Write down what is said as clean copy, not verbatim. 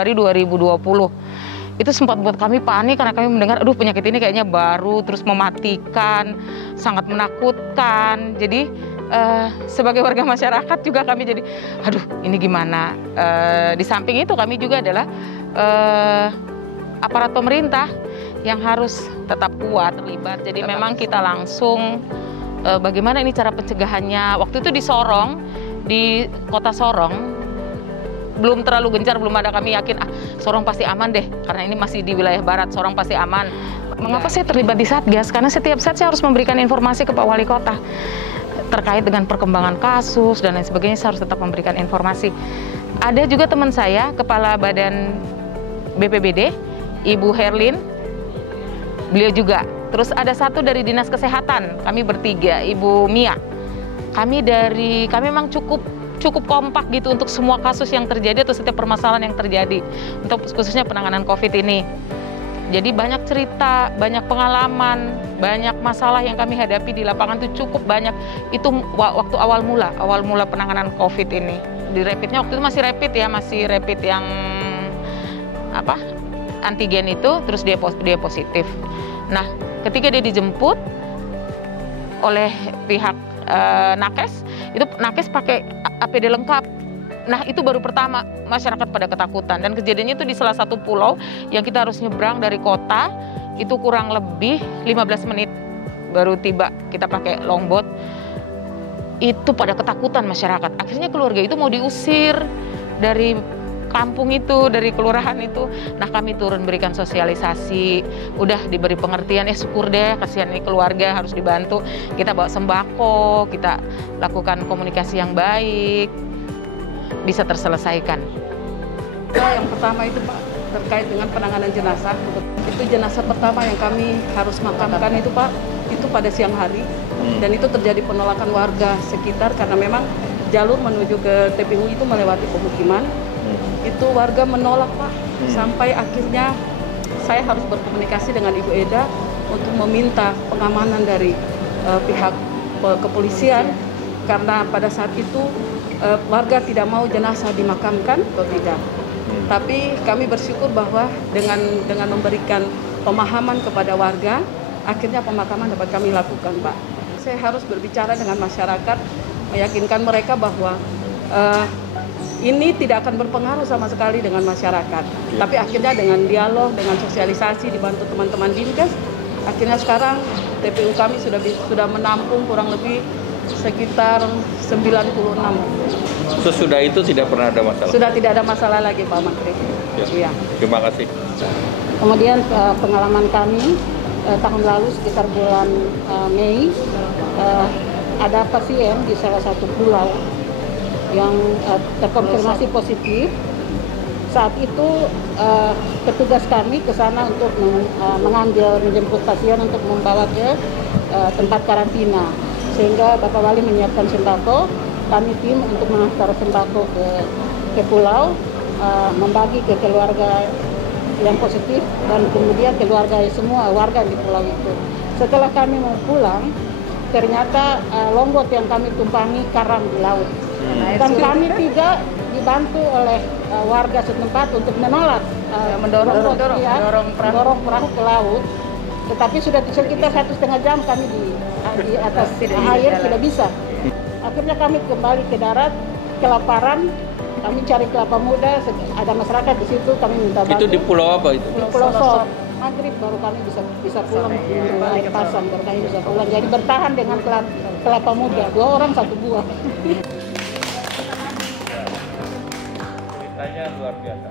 Februari 2020. Itu sempat buat kami panik karena kami mendengar, aduh penyakit ini kayaknya baru, terus mematikan, sangat menakutkan. Jadi sebagai warga masyarakat juga kami jadi, aduh ini gimana. Di samping itu kami juga adalah aparat pemerintah yang harus tetap kuat, terlibat. Jadi memang kita langsung, bagaimana ini cara pencegahannya. Waktu itu di Sorong, di kota Sorong, belum terlalu gencar, belum ada kami yakin, Sorong pasti aman deh, karena ini masih di wilayah barat, Sorong pasti aman. Mengapa saya terlibat di Satgas? Karena setiap saat saya harus memberikan informasi ke Pak Wali Kota terkait dengan perkembangan kasus dan lain sebagainya, saya harus tetap memberikan informasi. Ada juga teman saya, Kepala Badan BPBD, Ibu Herlin, beliau juga. Terus ada satu dari Dinas Kesehatan, kami bertiga, Ibu Mia. Kami memang cukup kompak gitu untuk semua kasus yang terjadi atau setiap permasalahan yang terjadi, untuk khususnya penanganan COVID ini. Jadi banyak cerita, banyak pengalaman, banyak masalah yang kami hadapi di lapangan itu cukup banyak. Itu waktu awal mula penanganan COVID ini. Di rapidnya waktu itu masih rapid yang antigen itu, terus dia positif. Nah, ketika dia dijemput oleh pihak Nakes, itu Nakes pakai APD lengkap. Nah, itu baru pertama masyarakat pada ketakutan. Dan kejadiannya itu di salah satu pulau yang kita harus nyebrang dari kota, itu kurang lebih 15 menit baru tiba. Kita pakai longboat. Itu pada ketakutan masyarakat. Akhirnya keluarga itu mau diusir dari kampung itu, dari kelurahan itu. Nah, kami turun berikan sosialisasi, udah diberi pengertian, syukur deh, kasihan nih keluarga harus dibantu. Kita bawa sembako, kita lakukan komunikasi yang baik, bisa terselesaikan. Yang pertama itu Pak, terkait dengan penanganan jenazah. Itu jenazah pertama yang kami harus makamkan itu Pak, itu pada siang hari. Dan itu terjadi penolakan warga sekitar karena memang jalur menuju ke TPU itu melewati pemukiman. Itu warga menolak Pak, sampai akhirnya saya harus berkomunikasi dengan Ibu Eda untuk meminta pengamanan dari pihak kepolisian, karena pada saat itu warga tidak mau jenazah dimakamkan atau tidak. Tapi kami bersyukur bahwa dengan memberikan pemahaman kepada warga, akhirnya pemakaman dapat kami lakukan Pak. Saya harus berbicara dengan masyarakat, meyakinkan mereka bahwa ini tidak akan berpengaruh sama sekali dengan masyarakat. Tapi akhirnya dengan dialog, dengan sosialisasi, dibantu teman-teman Dinkes, akhirnya sekarang TPU kami sudah menampung kurang lebih sekitar 96. Sesudah itu tidak pernah ada masalah? Sudah tidak ada masalah lagi Pak Menteri. Ya. Terima kasih. Kemudian pengalaman kami tahun lalu sekitar bulan Mei, ada pasien di salah satu pulau yang terkonfirmasi positif. Saat itu petugas kami ke sana untuk menjemput pasien untuk membawa ke tempat karantina. Sehingga Bapak Wali menyiapkan sembako, kami tim untuk mengantar sembako ke pulau, membagi ke keluarga yang positif dan kemudian keluarga semua warga di pulau itu. Setelah kami mau pulang, ternyata longboat yang kami tumpangi karam di laut. Dan kami juga dibantu oleh warga setempat untuk menolak, mendorong perahu ke laut. Tetapi sudah sekitar 1,5 jam kami di atas air tidak bisa. Akhirnya kami kembali ke darat, kelaparan. Kami cari kelapa muda, ada masyarakat di situ, kami minta bantu. Itu di pulau apa itu? Di Pulau Sor. Maghrib baru kami bisa pulang, minum air pasang baru kami bisa pulang. Jadi bertahan dengan kelapa muda, 2 orang 1 buah. Ceritanya luar biasa.